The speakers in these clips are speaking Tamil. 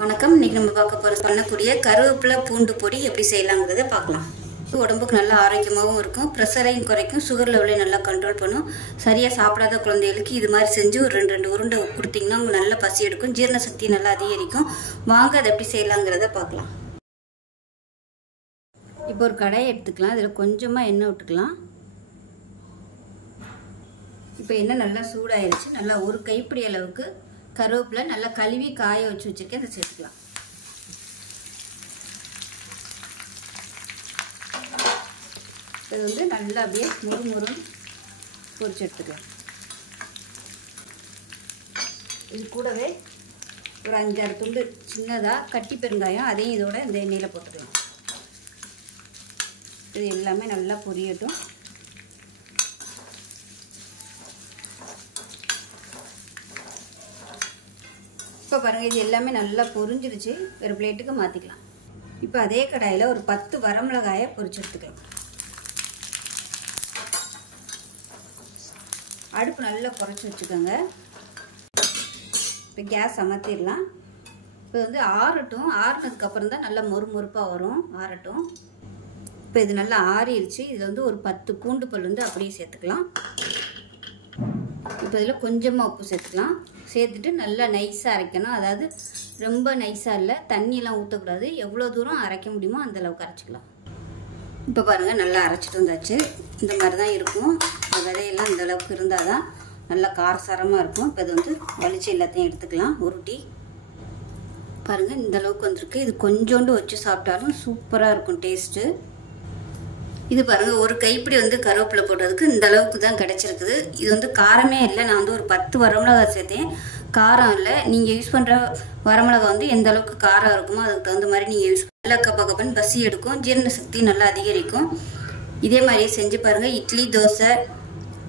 வணக்கம். இன்னைக்கு நம்ம பார்க்க போற பண்ணக்கூடிய கருவேப்பிலை பூண்டு பொடி எப்படி செய்யலாங்கிறத பார்க்கலாம். உடம்புக்கு நல்லா ஆரோக்கியமாகவும் இருக்கும், ப்ரெஷரையும் குறைக்கும், சுகர் லெவலையும் நல்லா கண்ட்ரோல் பண்ணும். சரியாக சாப்பிடாத குழந்தைகளுக்கு இது மாதிரி செஞ்சு ஒரு ரெண்டு உருண்டை கொடுத்தீங்கன்னா உங்களுக்கு நல்ல பசி எடுக்கும், ஜீரண சக்தி நல்லா அதிகரிக்கும். வாங்க அதை எப்படி செய்யலாங்கிறத பார்க்கலாம். இப்போ ஒரு கடாயை எடுத்துக்கலாம். இதில் கொஞ்சமாக எண்ணெய் விட்டுக்கலாம். இப்போ எண்ணெய் நல்லா சூடாயிருச்சு. நல்லா ஒரு கைப்பிடி அளவுக்கு கருவேப்பிலை நல்லா கழுவி காய வச்சு வச்சுருக்கேன், அதை சேர்த்துக்கலாம். இது வந்து நல்லா அப்படியே முறுமுறுன்னு பொரிச்சு எடுத்துக்கலாம். இது கூடவே ஒரு 5-6 துண்டு சின்னதாக கட்டி பெருங்காயம், அதையும் இதோட இந்த எண்ணெயில் போட்டுக்கலாம். இது எல்லாமே நல்லா பொரியட்டும். இப்போ பாருங்கள், இது எல்லாமே நல்லா பொரிஞ்சிருச்சு. ஒரு பிளேட்டுக்கு மாற்றிக்கலாம். இப்போ அதே கடாயில் ஒரு 10 வரமிளகாயை பொரிச்சு எடுத்துக்கலாம். அடுப்பு நல்லா குறைச்சி வச்சுக்கோங்க. இப்போ கேஸ் அமர்த்திடலாம். இப்போ வந்து ஆறட்டும். ஆறுனதுக்கப்புறம் தான் நல்லா மொறுமொறுப்பாக வரும். ஆறட்டும். இப்போ இது நல்லா ஆறிடுச்சு. இதில் வந்து ஒரு 10 பூண்டு பல் வந்து அப்படியே சேர்த்துக்கலாம். இப்போ இதில் கொஞ்சமாக உப்பு சேர்த்துக்கலாம். சேர்த்துட்டு நல்லா நைஸாக அரைக்கணும். அதாவது ரொம்ப நைஸாக இல்லை, தண்ணியெலாம் ஊற்றக்கூடாது. எவ்வளோ தூரம் அரைக்க முடியுமோ அந்தளவுக்கு அரைச்சிக்கலாம். இப்போ பாருங்கள், நல்லா அரைச்சிட்டு வந்தாச்சு. இந்த மாதிரி தான் இருக்கும். விதையெல்லாம் இந்த அளவுக்கு இருந்தால் தான் நல்லா காரசாரமாக இருக்கும். இப்போ இது வந்து வலிச்சு எல்லாத்தையும் எடுத்துக்கலாம். உருட்டி பாருங்கள், இந்த அளவுக்கு வந்திருக்கு. இது கொஞ்சோண்டு வச்சு சாப்பிட்டாலும் சூப்பராக இருக்கும் டேஸ்ட்டு. இது பாருங்கள், ஒரு கைப்பிடி வந்து கருவேப்பிலை போடுறதுக்கு இந்த அளவுக்கு தான் கிடச்சிருக்குது. இது வந்து காரமே இல்லை. நான் வந்து ஒரு 10 வரமிளகா சேர்த்தேன், காரம் இல்லை. நீங்கள் யூஸ் பண்ணுற வரமிளகா வந்து எந்த அளவுக்கு காரம் இருக்குமோ அதுக்கு தகுந்த மாதிரி நீங்கள் யூஸ் நல்லா கப்பன்னு பசி எடுக்கும், ஜீரண சக்தி நல்லா அதிகரிக்கும். இதே மாதிரியே செஞ்சு பாருங்கள். இட்லி, தோசை,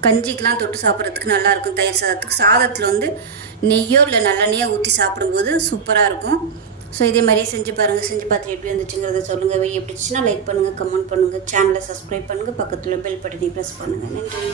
கஞ்சிக்கெலாம் தொட்டு சாப்பிட்றதுக்கு நல்லாயிருக்கும். தயிர் சாதத்துக்கு சாதத்தில் வந்து நெய்யோ இல்லை நல்லெண்ணெயோ ஊற்றி சாப்பிடும்போது சூப்பராக இருக்கும். ஸோ இதே மாதிரியே செஞ்சு பாருங்கள். செஞ்சு பார்த்துட்டு எப்படி வந்துச்சுங்கிறத சொல்லுங்கள். வீடியோ பிடிச்சின்னா லைக் பண்ணுங்கள், கமெண்ட் பண்ணுங்கள், சேனலை சப்ஸ்கிரைப் பண்ணுங்கள், பக்கத்தில் பெல் பட்டனை ப்ரெஸ் பண்ணுங்கள். நன்றி.